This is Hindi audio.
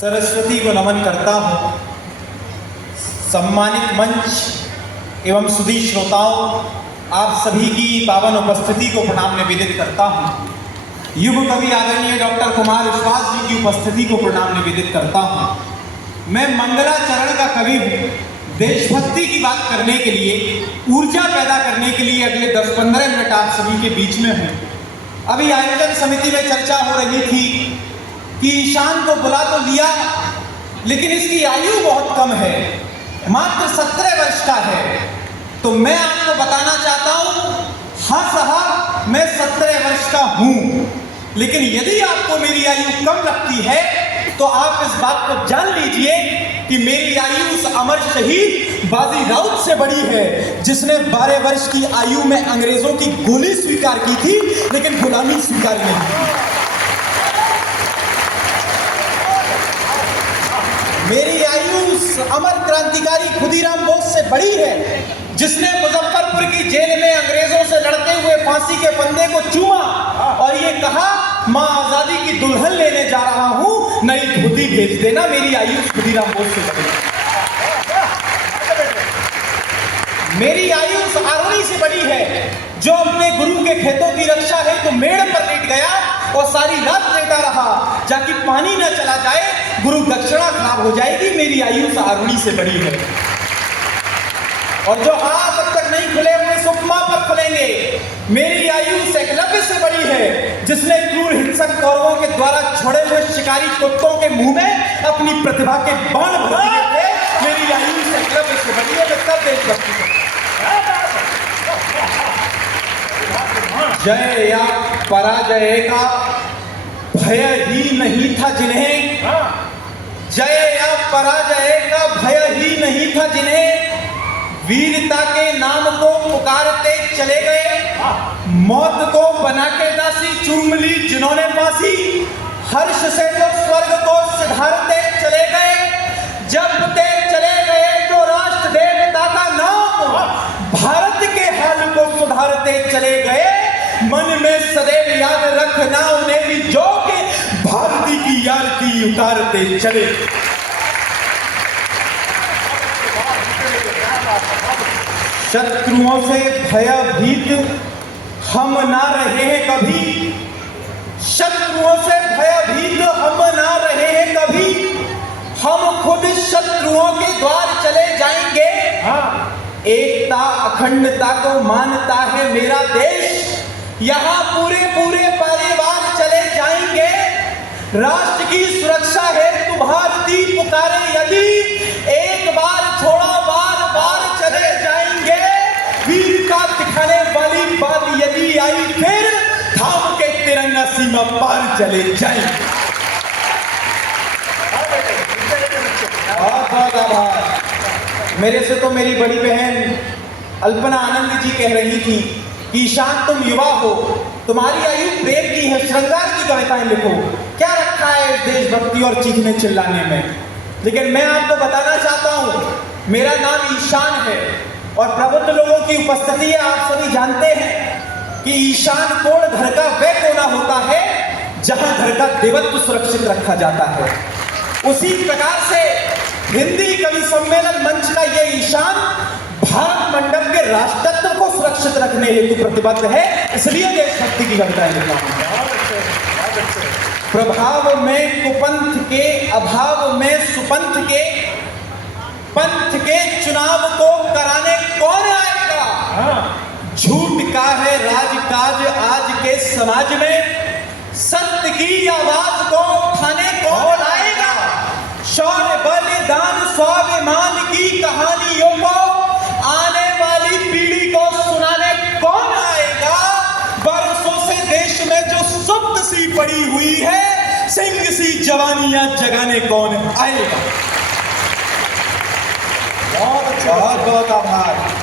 सरस्वती को नमन करता हूँ। सम्मानित मंच एवं सुधी श्रोताओं, आप सभी की पावन उपस्थिति को प्रणाम निवेदित करता हूँ। युग कवि आदरणीय डॉक्टर कुमार विश्वास जी की उपस्थिति को प्रणाम निवेदित करता हूँ। मैं मंगलाचरण का कवि हूँ। देशभक्ति की बात करने के लिए, ऊर्जा पैदा करने के लिए अगले 10-15 मिनट आप सभी के बीच में हूँ। अभी आयोजन समिति में चर्चा हो रही थी कि ईशान को बुला तो लिया, लेकिन इसकी आयु बहुत कम है, मात्र 17 वर्ष का है। तो मैं आपको बताना चाहता हूँ, हाँ साहब, मैं 17 वर्ष का हूँ, लेकिन यदि आपको मेरी आयु कम लगती है तो आप इस बात को जान लीजिए कि मेरी आयु उस अमर शहीद बाजी राउत से बड़ी है, जिसने 12 वर्ष की आयु में अंग्रेजों की गोली स्वीकार की थी, लेकिन गुलामी स्वीकार नहीं की। मेरी आयु उस अमर क्रांतिकारी खुदीराम बोस से बड़ी है, जिसने मुजफ्फरपुर की जेल में अंग्रेजों से लड़ते हुए फांसी के फंदे को चूमा और ये कहा, मां आजादी की दुल्हन लेने जा रहा हूं, नई धोती भेज देना। मेरी आयु खुदीराम बोस से बड़ी। मेरी आयु उस आरुणि से बड़ी है, जो अपने गुरु के खेतों की रक्षा है तो मेड़ पर लेट गया और सारी रात लेटा रहा, जाकि पानी न चला जाए, गुरु दक्षिणा खराब हो जाएगी। मेरी आयु उस आरुणि से बड़ी है। और जो हाथ अब तक नहीं खुले, अपने सुकमा पर खुलेंगे। मेरी आयु उस एकलव्य से बड़ी है, जिसने क्रूर हिंसक कौरवों के द्वारा छोड़े हुए शिकारी कुत्तों के मुंह में अपनी प्रतिभा के बाण भर दिए थे। मेरी आयु उस एकलव्य से बड़ी है। मैं सब देशभक्ति करता हूं। जय या पराजय का भय ही नहीं था जिन्हें, जय या पराजय का भय ही नहीं था जिन्हें, वीरता के नाम को पुकारते चले गए, मौत को बना के दासी चूम ली जिन्होंने फांसी, हर्ष से जो स्वर्ग को सिधारते चले गए, जपते चले गए जो राष्ट्र देवता का नाम, भारत के हाल को सुधारते चले गए। मन में सदैव याद रखना उन्हें भी, जो कि भारती की आरती उतारते चले। शत्रुओं से भयभीत हम ना रहे हैं कभी, शत्रुओं से भयभीत हम ना रहे हैं कभी, हम खुद शत्रुओं के द्वार चले जाएंगे। एकता अखंडता को मानता है मेरा देश, यहाँ पूरे पूरे परिवार चले जाएंगे। राष्ट्र की सुरक्षा है तू भारती पुकारे यदि, एक बार छोड़ा बार बार चले जाएंगे। वीरता दिखाने वाली बात यदि आई फिर, थाम के तिरंगा सीमा पार चले जाएंगे। बहुत बहुत आभार। मेरे से तो मेरी बड़ी बहन अल्पना आनंद जी कह रही थी कि ईशान तुम युवा हो, तुम्हारी आयु प्रेम की है, श्रृंगार की कविताएं लिखो, क्या रखा है देशभक्ति और चीखने चिल्लाने में। लेकिन मैं आपको बताना चाहता हूं, मेरा नाम ईशान है और प्रबुद्ध लोगों की उपस्थिति है। आप सभी जानते हैं कि ईशान कोण घर का वह कोना होता है जहां घर का देवत्व सुरक्षित रखा जाता है। उसी प्रकार से हिंदी कवि सम्मेलन मंच का यह ईशान भारत मंडप के राष्ट्रत्व को सुरक्षित रखने हेतु प्रतिबद्ध है, इसलिए देशभक्ति की कविताएं लिखा हूं। प्रभाव में कुपंथ के, अभाव में सुपंथ के, पंथ के चुनाव को कराने कौन आएगा। झूठ का है राजकाज आज के समाज में, सत्य की आवाज को उठाने कौन आएगा। शौर्य बलिदान स्वाभिमान की कहानियों को आने वाली पीढ़ी को सुनाने कौन आएगा। बरसों से देश में जो सुप्त सी पड़ी हुई है, सिंह सी जवानियां जगाने कौन आएगा। बहुत बहुत आभार।